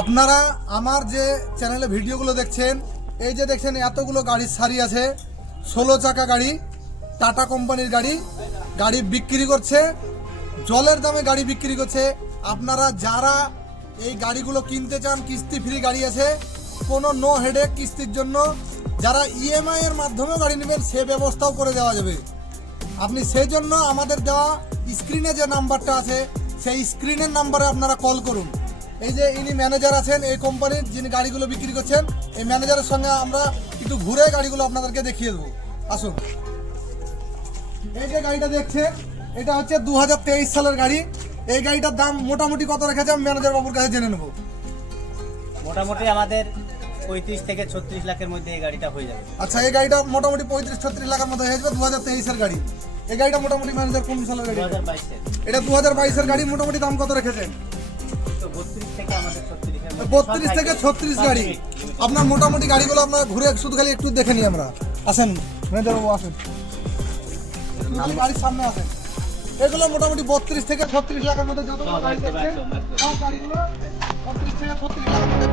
আপনারা আমার যে চ্যানেলে ভিডিওগুলো দেখছেন, এই যে দেখছেন এতগুলো গাড়ির সারি আছে, ষোলো চাকা গাড়ি, টাটা কোম্পানির গাড়ি গাড়ি বিক্রি করছে, জলের দামে গাড়ি বিক্রি করছে। আপনারা যারা এই গাড়িগুলো কিনতে চান, কিস্তি ফ্রি গাড়ি আছে, কোনো নো হেডেক কিস্তির জন্য, যারা ইএমআই এর মাধ্যমেও গাড়ি নেবেন, সে ব্যবস্থাও করে দেওয়া যাবে। আপনি সেই জন্য আমাদের দেওয়া স্ক্রিনে যে নাম্বারটা আছে, সেই স্ক্রিনের নাম্বারে আপনারা কল করুন। এই যে ইনি ম্যানেজার আছেন এই কোম্পানির যিনি গাড়িগুলো বিক্রি করছেন এই ম্যানেজারের সঙ্গে আমরা একটু ঘুরে গাড়িগুলো আপনাদেরকে দেখিয়ে দেবো। আসুন। এই যে গাড়িটা দেখছেন এটা হচ্ছে দুহাজার তেইশ সালের গাড়ি। এই গাড়িটার দাম মোটামুটি কত রেখেছে আমি ম্যানেজার বাবুর কাছে জেনে নেব। মোটামুটি আমাদের পঁয়ত্রিশ থেকে ছত্রিশ লাখের মধ্যে এই গাড়িটা হয়ে যাবে। আচ্ছা এই গাড়িটা মোটামুটি পঁয়ত্রিশ ছত্রিশ লাখের মতো হয়ে যাবে দু হাজার তেইশের গাড়ি। এই গাড়িটা মোটামুটি ম্যানেজার কোন সালের গাড়ি? এটা দু হাজার বাইশের গাড়ি মোটামুটি দাম কত রেখেছেন বত্রিশ বত্রিশ থেকে ছত্রিশ গাড়ি। আপনার মোটামুটি গাড়িগুলো আপনার ঘুরে শুধু খালি একটু দেখে নিই আমরা। আসেন, ম্যানেজার বাবু আসেন। গাড়ির সামনে আসেন। এগুলো মোটামুটি বত্রিশ থেকে ছত্রিশ লাখের মধ্যে যত গাড়ি একদম। সব গাড়িগুলো বত্রিশ থেকে ছত্রিশ লাখের মধ্যে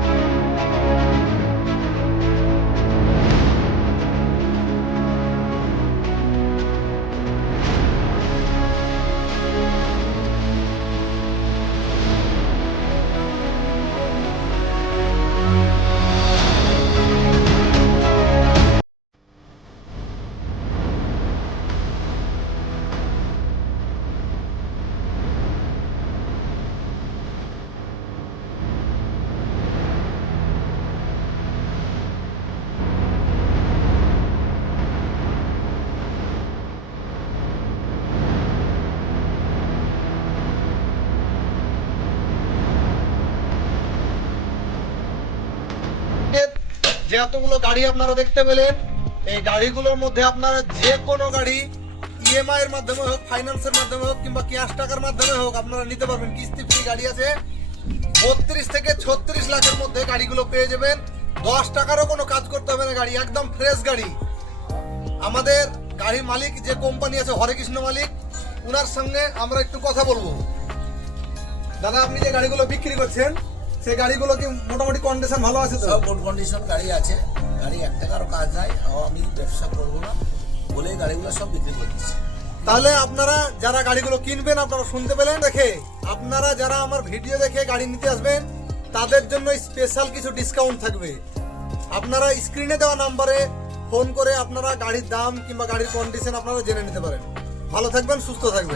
যে এতগুলো গাড়ি আপনারা দেখতে পেলেন, এই গাড়িগুলোর মধ্যে আপনারা যে কোনো গাড়ি ইএমআই এর মাধ্যমে হোক ফাইন্যান্সের মাধ্যমে হোক, কিংবা ক্যাশ টাকার মাধ্যমে হোক, আপনারা নিতে পারবেন। কিস্তি ফ্রি গাড়ি আছে। বত্রিশ থেকে ছত্রিশ লাখের মধ্যে গাড়িগুলো পেয়ে যাবেন। দশ টাকারও কোনো কাজ করতে হবে না গাড়ি, একদম ফ্রেশ গাড়ি। আমাদের গাড়ির মালিক যে কোম্পানি আছে হরে কৃষ্ণ মালিক ওনার সঙ্গে আমরা একটু কথা বলব। দাদা, আপনি যে গাড়িগুলো বিক্রি করছেন সেই গাড়িগুলো কি মোটামুটি কন্ডিশন ভালো আছে তো? সব গুড কন্ডিশন গাড়ি আছে। গাড়ি এক টাকারও কাজ নাই আমি ব্যবসা করব না বলে গাড়িগুলো সব বিক্রি করে দিচ্ছি। তাহলে আপনারা যারা গাড়িগুলো কিনবেন আপনারা শুনতে পেলেন দেখে আপনারা যারা আমার ভিডিও দেখে গাড়ি নিতে আসবেন তাদের জন্য স্পেশাল কিছু ডিসকাউন্ট থাকবে। আপনারা স্ক্রিনে দেওয়া নাম্বারে ফোন করে আপনারা গাড়ির দাম কিংবা গাড়ির কন্ডিশন আপনারা জেনে নিতে পারেন। ভালো থাকবেন সুস্থ থাকবেন।